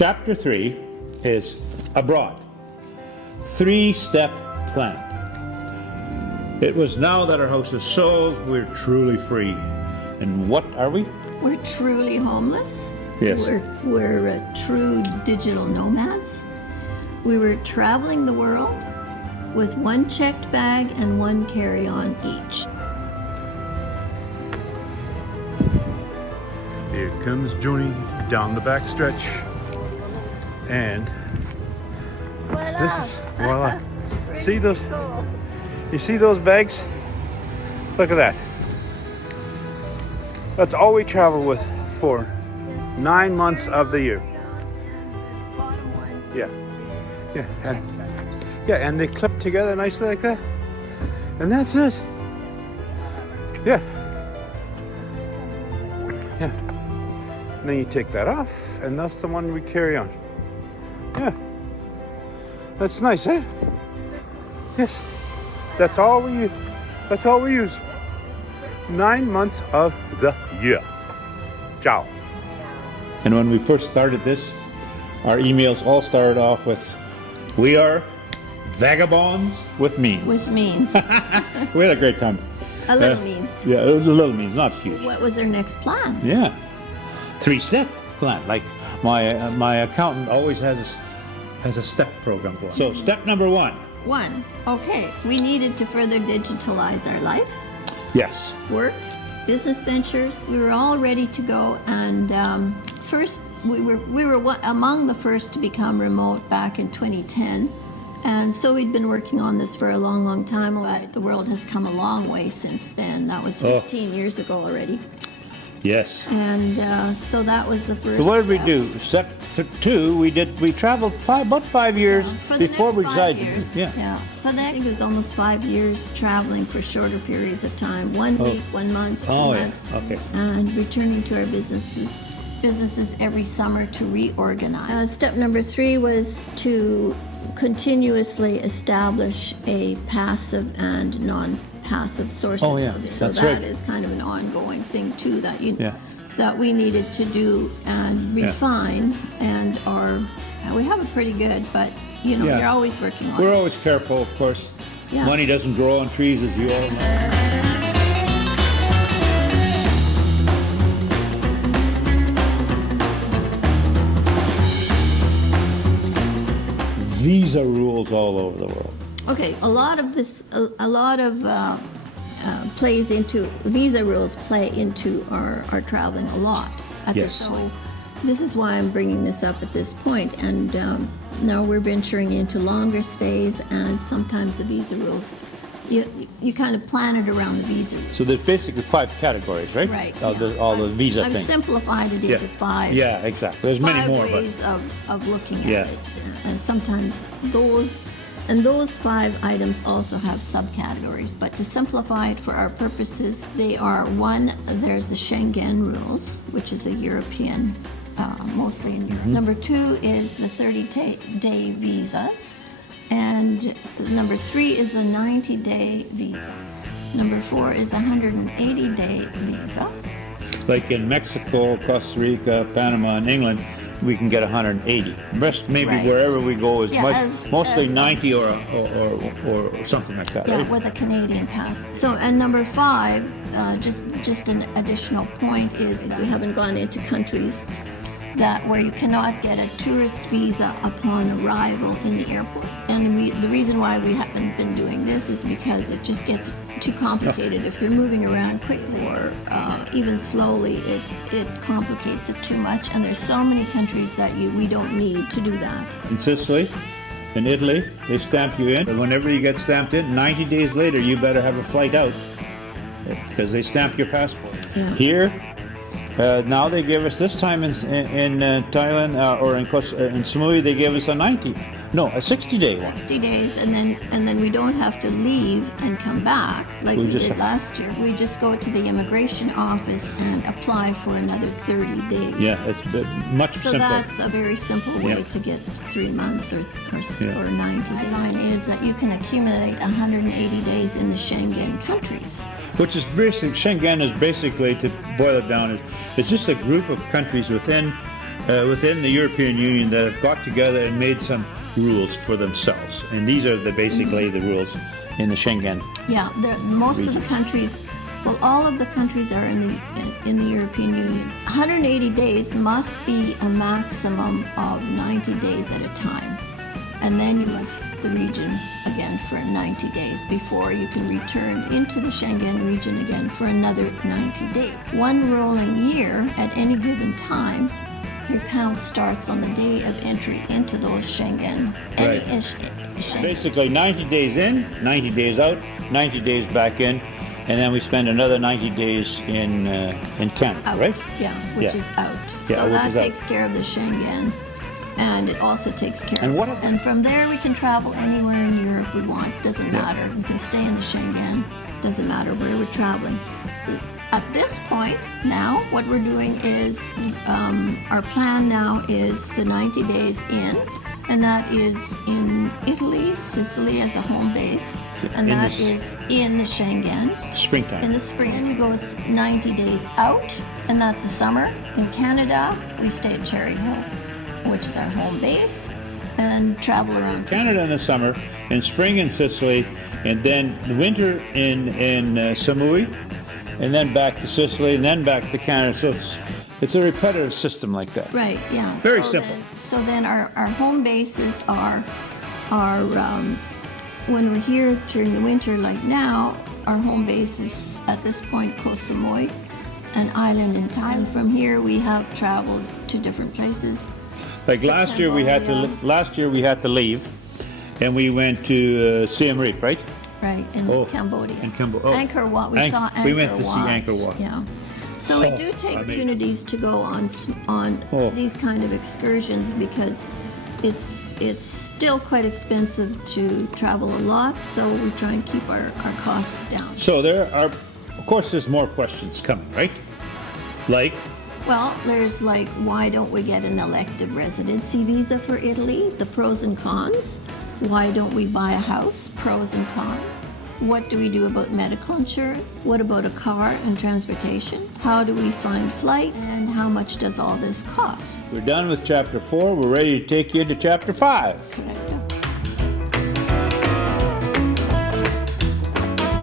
Chapter 3 is abroad. 3-step plan. It was now that our house is sold, we're truly free. And what are we? We're truly homeless. Yes. We're true digital nomads. We were traveling the world with one checked bag and one carry-on each. Here comes Joni down the back stretch. And this is voila. See those? You see those bags? Look at that. That's all we travel with for 9 months of the year. Yeah. And they clip together nicely like that. And that's it. Yeah. And then you take that off, and that's the one we carry on. Yeah. That's nice, eh? Yes. That's all we use. That's all we use. 9 months of the year. Ciao. And when we first started this, our emails all started off with, "We are vagabonds with means." With means. We had a great time. A little means. Yeah, it was a little means, not huge. What was their next plan? Yeah. 3-step plan. Like my accountant always has a step program for us. So step number 1. Okay, we needed to further digitalize our life, Yes. work, business ventures. We were all ready to go, and first we were among the first to become remote back in 2010, and so we'd been working on this for a long time. But the world has come a long way since then. That was 15 years ago already. Yes. And so that was the first. So what did we step. do? Step 2, we traveled about 5 years For the before next we 5 decided. years, Yeah. For the next, it was almost 5 years traveling for shorter periods of time. 1 week, 1 month, 2 months. Okay. And returning to our businesses every summer to reorganize. Step number 3 was to continuously establish a passive and non-passive sources. Oh, yeah, So that's that right. is kind of an ongoing thing too that Yeah. that we needed to do and refine, and we have it pretty good, but Yeah. you're always working on We're it. always careful, of course. Yeah. Money doesn't grow on trees, as you all know. Visa rules all over the world. Okay, a lot of plays into visa rules play into our traveling a lot. Yes. So this is why I'm bringing this up at this point. And now we're venturing into longer stays, and sometimes the visa rules, you kind of plan it around the visa rules. So there's basically 5 categories, right? Right. All the visa I've things. simplified it into 5. Yeah, exactly. There's many more, but ways of looking at Yeah. it, and sometimes those 5 items also have subcategories. But to simplify it for our purposes, they are: 1, there's the Schengen rules, which is a European, mostly in Europe. Number 2 is the 30-day visas, and number 3 is the 90-day visa. Number 4 is a 180-day visa. like in Mexico, Costa Rica, Panama, and England, we can get 180. Rest maybe Right. wherever we go is Yeah, mostly as 90 or something like that, Yeah, right? with a Canadian pass. So, and number 5, just an additional point is we haven't gone into countries where you cannot get a tourist visa upon arrival in the airport. And the reason why we haven't been doing this is because it just gets too complicated. If you're moving around quickly or even slowly, it complicates it too much. And there's so many countries that we don't need to do that. In Sicily, in Italy, they stamp you in. But whenever you get stamped in, 90 days later, you better have a flight out because they stamp your passport. Yeah. Here, now they give us, this time in Thailand or in Samui, they gave us a 60-day one. 60 days, and then we don't have to leave and come back like we did last year. We just go to the immigration office and apply for another 30 days. Yeah, it's much So simpler. that's a very simple way to get 3 months or 90 days. Line is that you can accumulate 180 days in the Schengen countries. Which is basically, Schengen is basically, to boil it down, it's just a group of countries within within the European Union that have got together and made some rules for themselves. And these are basically the rules in the Schengen. Yeah, most of the countries, well, all of the countries are in the European Union. 180 days must be a maximum of 90 days at a time. And then you left the region again for 90 days before you can return into the Schengen region again for another 90 days. One rolling year at any given time, your count starts on the day of entry into those Schengen. Right. Schengen. Basically 90 days in, 90 days out, 90 days back in, and then we spend another 90 days in Canada, Out. right? Yeah, which Yeah. is out. Yeah, So which that is out. takes care of the Schengen. And it also takes care And of, what- and from there we can travel anywhere in Europe we want. Doesn't matter. We can stay in the Schengen. Doesn't matter where we're traveling. At this point now, what we're doing is our plan now is the 90 days in, and that is in Italy, Sicily as a home base, and In that the- is in the Schengen. Springtime. In the spring, we go 90 days out, and that's the summer. In Canada, we stay at Cherry Hill, which is our home base, and travel around. Canada in the summer, in spring in Sicily, and then the winter in Samui, and then back to Sicily, and then back to Canada. So it's a repetitive system like that. Right, yeah. Very So simple. then our home bases are when we're here during the winter, like now, our home base is at this point Koh Samui, an island in Thailand. From here, we have traveled to different places. Like last year we had to leave, and we went to Siem Reap, right? Right, in Oh, Cambodia. in Cambo- oh. Angkor Wat. We saw Angkor Wat. We went to see Angkor Wat. Yeah. So we Oh, do take amazing. opportunities to go on Oh. these kind of excursions because it's still quite expensive to travel a lot. So we try and keep our costs down. So there are, of course, there's more questions coming, right? Like, Well, there's like, why don't we get an elective residency visa for Italy? The pros and cons. Why don't we buy a house? Pros and cons. What do we do about medical insurance? What about a car and transportation? How do we find flights? And how much does all this cost? we're done with chapter 4. We're ready to take you to chapter 5. Correct.